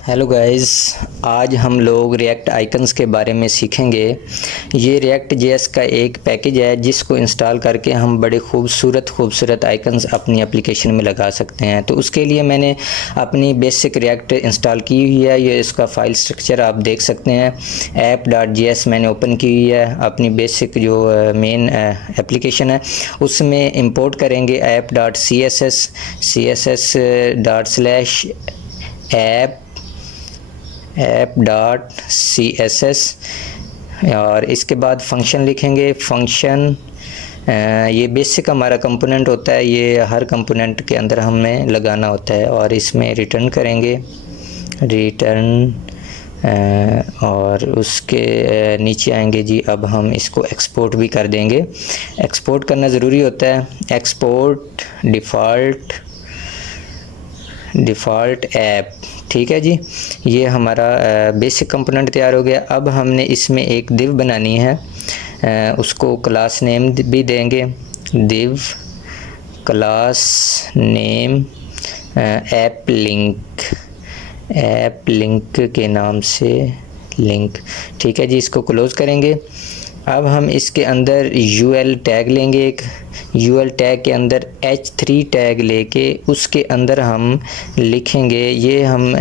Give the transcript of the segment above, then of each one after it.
Hello guys, आज हम लोग रिएक्ट आइकन्स के बारे में सीखेंगे। ये रिएक्ट जेएस का एक पैकेज है जिसको इंस्टॉल करके हम बड़े खूबसूरत आइकन्स अपनी एप्लीकेशन में लगा सकते हैं। तो उसके लिए मैंने अपनी बेसिक रिएक्ट इंस्टॉल की हुई है। ये इसका फाइल स्ट्रक्चर आप देख सकते हैं। app.js मैंने ओपन की हुई है। अपनी बेसिक जो मेन एप्लीकेशन है उसमें इंपोर्ट करेंगे app.css और इसके बाद फंक्शन लिखेंगे। फंक्शन ये बेसिक हमारा कंपोनेंट होता है, ये हर कंपोनेंट के अंदर हमें लगाना होता है। और इसमें रिटर्न करेंगे रिटर्न और उसके नीचे आएंगे जी। अब हम इसको एक्सपोर्ट भी कर देंगे। एक्सपोर्ट करना ज़रूरी होता है। एक्सपोर्ट डिफ़ॉल्ट ऐप, ठीक है जी। ये हमारा बेसिक कंपोनेंट तैयार हो गया। अब हमने इसमें एक दिव बनानी है, उसको क्लास नेम भी देंगे। दिव क्लास नेम ऐप लिंक के नाम से लिंक, ठीक है जी। इसको क्लोज़ करेंगे। अब हम इसके अंदर यूएल टैग लेंगे। एक यूएल टैग के अंदर h3 टैग लेके उसके अंदर हम लिखेंगे। ये हम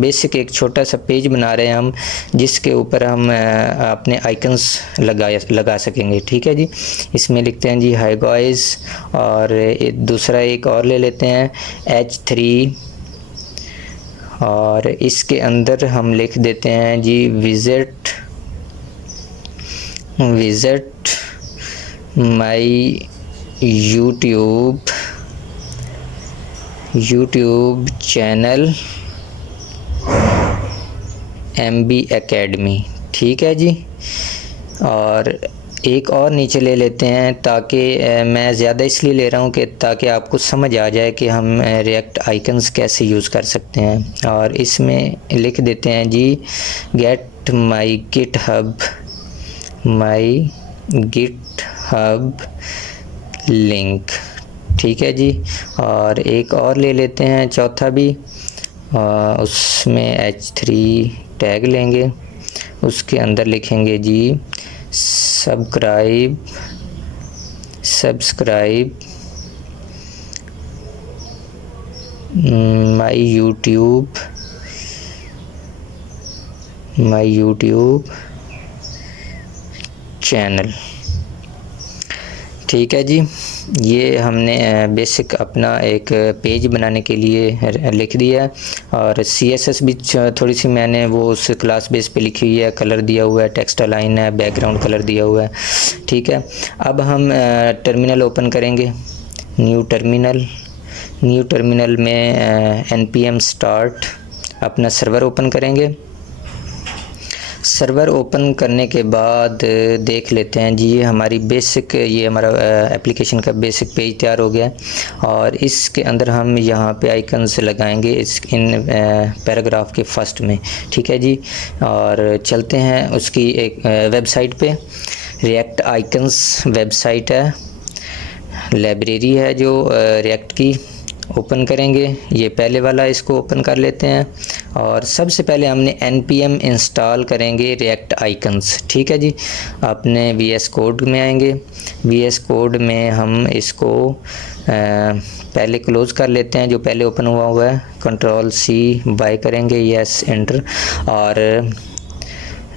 बेसिक एक छोटा सा पेज बना रहे हैं हम, जिसके ऊपर हम अपने आइकन्स लगा सकेंगे, ठीक है जी। इसमें लिखते हैं जी हाय गाइस, और दूसरा एक और ले लेते हैं h3 और इसके अंदर हम लिख देते हैं जी visit my YouTube channel MB Academy, ठीक है जी। और एक और नीचे ले लेते हैं, ताकि मैं ज़्यादा इसलिए ले रहा हूँ कि ताकि आपको समझ आ जाए कि हम रिएक्ट आइकन्स कैसे यूज़ कर सकते हैं। और इसमें लिख देते हैं जी गेट माई गिटहब लिंक, ठीक है जी। और एक और ले लेते हैं चौथा भी, उसमें h3 टैग लेंगे। उसके अंदर लिखेंगे जी सब्सक्राइब माई यूट्यूब चैनल, ठीक है जी। ये हमने बेसिक अपना एक पेज बनाने के लिए लिख दिया है। और CSS भी थोड़ी सी मैंने वो उस क्लास बेस पे लिखी हुई है। कलर दिया हुआ है, टेक्स्ट अलाइन है, बैकग्राउंड कलर दिया हुआ है, ठीक है। अब हम टर्मिनल ओपन करेंगे। न्यू टर्मिनल में npm start अपना सर्वर ओपन करेंगे। सर्वर ओपन करने के बाद देख लेते हैं जी, ये हमारी बेसिक, ये हमारा एप्लीकेशन का बेसिक पेज तैयार हो गया है। और इसके अंदर हम यहाँ पे आइकन्स लगाएंगे इन पैराग्राफ के फर्स्ट में, ठीक है जी। और चलते हैं उसकी एक वेबसाइट पे। रिएक्ट आइकन्स वेबसाइट है, लाइब्रेरी है जो रिएक्ट की, ओपन करेंगे। ये पहले वाला, इसको ओपन कर लेते हैं। और सबसे पहले हमने npm इंस्टॉल करेंगे रिएक्ट आइकन्स, ठीक है जी। अपने VS कोड में आएंगे। VS कोड में हम इसको पहले क्लोज़ कर लेते हैं, जो पहले ओपन हुआ है। Ctrl+C बाय करेंगे, यस एंटर। और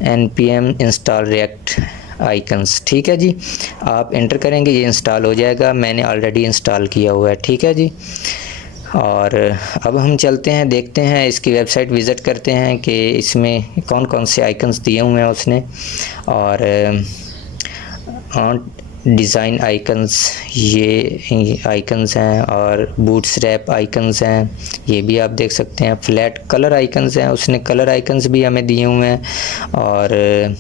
npm इंस्टॉल रिएक्ट आइकन्स, ठीक है जी। आप एंटर करेंगे, ये इंस्टॉल हो जाएगा। मैंने ऑलरेडी इंस्टॉल किया हुआ है, ठीक है जी। और अब हम चलते हैं, देखते हैं इसकी वेबसाइट विज़िट करते हैं कि इसमें कौन कौन से आइकन्स दिए हुए हैं उसने। और डिज़ाइन आइकन्स, ये आइकन्स हैं। और बूटस्ट्रैप आइकन्स हैं, ये भी आप देख सकते हैं। फ्लैट कलर आइकन्स हैं, उसने कलर आइकन्स भी हमें दिए हुए हैं। और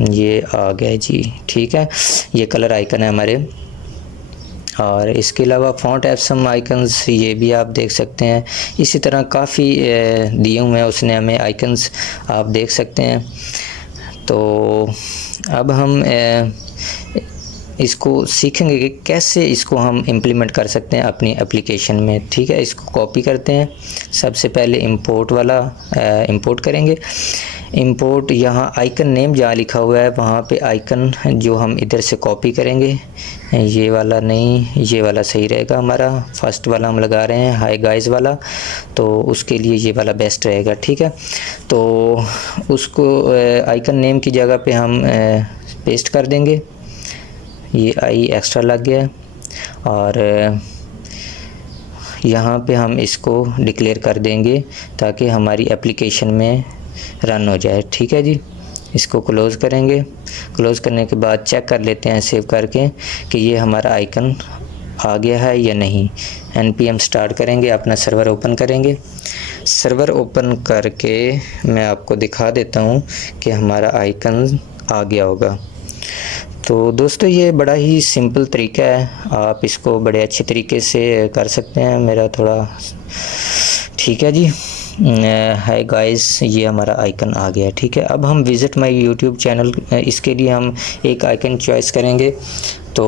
ये आ गया जी, ठीक है। ये कलर आइकन है हमारे। और इसके अलावा फॉन्ट एप्सम आइकन्स, ये भी आप देख सकते हैं। इसी तरह काफ़ी दिए हुए हैं उसने हमें आइकन्स, आप देख सकते हैं। तो अब हम इसको सीखेंगे कि कैसे इसको हम इम्प्लीमेंट कर सकते हैं अपनी एप्लीकेशन में। ठीक है, इसको कॉपी करते हैं। सबसे पहले इंपोर्ट वाला इंपोर्ट करेंगे। इंपोर्ट यहाँ आइकन नेम जहाँ लिखा हुआ है वहाँ पे आइकन जो हम इधर से कॉपी करेंगे, ये वाला नहीं, ये वाला सही रहेगा हमारा। फर्स्ट वाला हम लगा रहे हैं हाय गाइस वाला, तो उसके लिए ये वाला बेस्ट रहेगा। ठीक है, तो उसको आइकन नेम की जगह पे हम पेस्ट कर देंगे। ये आई एक्स्ट्रा लग गया और यहाँ पे हम इसको डिक्लेयर कर देंगे ताकि हमारी एप्लीकेशन में रन हो जाए। ठीक है जी, इसको क्लोज़ करेंगे। क्लोज़ करने के बाद चेक कर लेते हैं सेव करके कि ये हमारा आइकन आ गया है या नहीं। npm स्टार्ट करेंगे, अपना सर्वर ओपन करेंगे। सर्वर ओपन करके मैं आपको दिखा देता हूँ कि हमारा आइकन आ गया होगा। तो दोस्तों ये बड़ा ही सिंपल तरीका है, आप इसको बड़े अच्छे तरीके से कर सकते हैं। मेरा थोड़ा ठीक है जी, हाय गाइस, ये हमारा आइकन आ गया। ठीक है, अब हम विज़िट माय यूट्यूब चैनल, इसके लिए हम एक आइकन चॉइस करेंगे। तो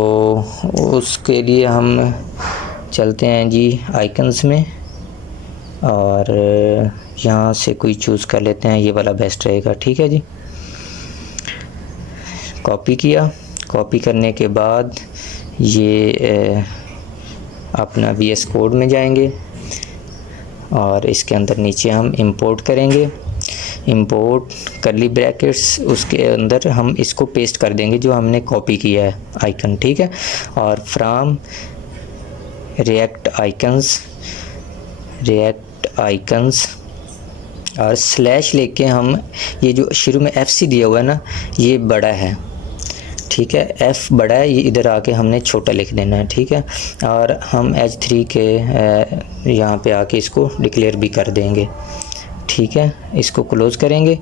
उसके लिए हम चलते हैं जी आइकन्स में और यहाँ से कोई चूज़ कर लेते हैं, ये वाला बेस्ट रहेगा। ठीक है जी, कॉपी किया। कॉपी करने के बाद ये अपना VS कोड में जाएंगे और इसके अंदर नीचे हम इंपोर्ट करेंगे। इंपोर्ट करली ब्रैकेट्स, उसके अंदर हम इसको पेस्ट कर देंगे जो हमने कॉपी किया है आइकन। ठीक है, और फ्रॉम रिएक्ट आइकन्स और स्लैश लेके हम, ये जो शुरू में FC दिया हुआ है ना, ये बड़ा है। ठीक है, F बड़ा है, ये इधर आके हमने छोटा लिख देना है। ठीक है, और हम H3 के यहाँ पे आके इसको डिक्लेयर भी कर देंगे। ठीक है, इसको क्लोज़ करेंगे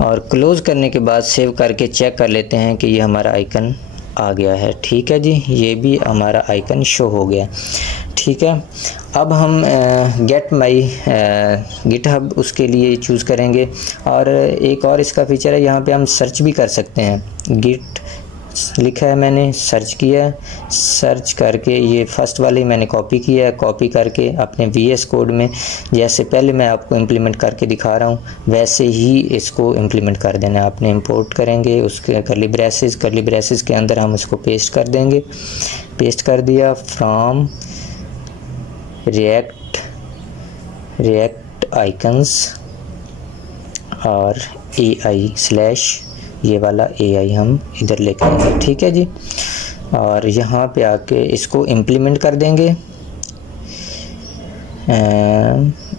और क्लोज़ करने के बाद सेव करके चेक कर लेते हैं कि ये हमारा आइकन आ गया है। ठीक है जी, ये भी हमारा आइकन शो हो गया। ठीक है, अब हम गेट माई गिटहब उसके लिए चूज़ करेंगे और एक और इसका फीचर है, यहाँ पे हम सर्च भी कर सकते हैं। गिट लिखा है, मैंने सर्च किया है। सर्च करके ये फर्स्ट वाले मैंने कॉपी किया है। कॉपी करके अपने VS कोड में, जैसे पहले मैं आपको इम्प्लीमेंट करके दिखा रहा हूँ वैसे ही इसको इम्प्लीमेंट कर देना है। आपने इंपोर्ट करेंगे, उसके करली ब्रेसेस के अंदर हम उसको पेस्ट कर देंगे। पेस्ट कर दिया। फ्रॉम रिएक्ट आइकन्स और AI स्लैश, ये वाला AI हम इधर लेके आएंगे। ठीक है जी, और यहाँ पे आके इसको इम्प्लीमेंट कर देंगे।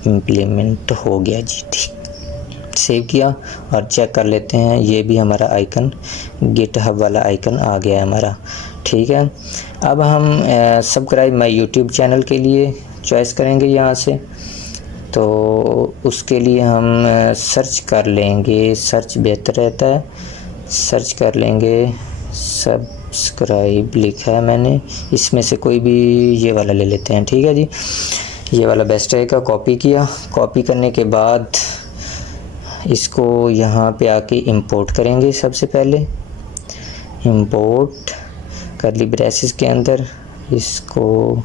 इम्प्लीमेंट हो गया जी। ठीक, सेव किया और चेक कर लेते हैं, ये भी हमारा आइकन गिटहब वाला आइकन आ गया है हमारा। ठीक है, अब हम सब्सक्राइब माय यूट्यूब चैनल के लिए चॉइस करेंगे यहाँ से। तो उसके लिए हम सर्च कर लेंगे, सर्च बेहतर रहता है, सर्च कर लेंगे। सब्सक्राइब लिखा है मैंने, इसमें से कोई भी ये वाला ले लेते हैं। ठीक है जी, ये वाला बेस्ट रहेगा। कॉपी किया। कॉपी करने के बाद इसको यहाँ पे आके इंपोर्ट करेंगे। सबसे पहले इंपोर्ट करली ब्रेसेस के अंदर इसको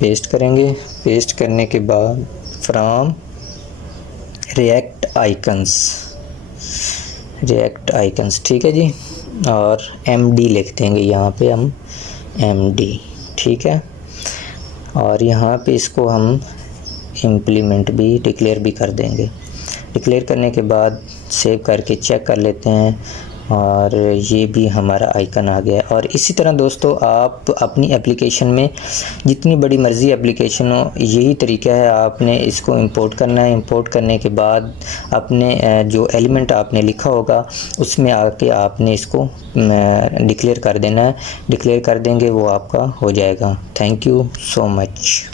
पेस्ट करेंगे। पेस्ट करने के बाद फ्रॉम रिएक्ट आइकन्स, ठीक है जी, और MD लिख देंगे यहाँ पे हम MD। ठीक है, और यहाँ पे इसको हम इम्प्लीमेंट भी डिक्लेयर भी कर देंगे। डिक्लेयर करने के बाद सेव करके चेक कर लेते हैं और ये भी हमारा आइकन आ गया। और इसी तरह दोस्तों आप अपनी एप्लीकेशन में जितनी बड़ी मर्ज़ी एप्लीकेशन हो, यही तरीका है, आपने इसको इंपोर्ट करना है। इंपोर्ट करने के बाद अपने जो एलिमेंट आपने लिखा होगा उसमें आके आपने इसको डिक्लेयर कर देना है। डिक्लेयर कर देंगे वो आपका हो जाएगा। Thank you so much.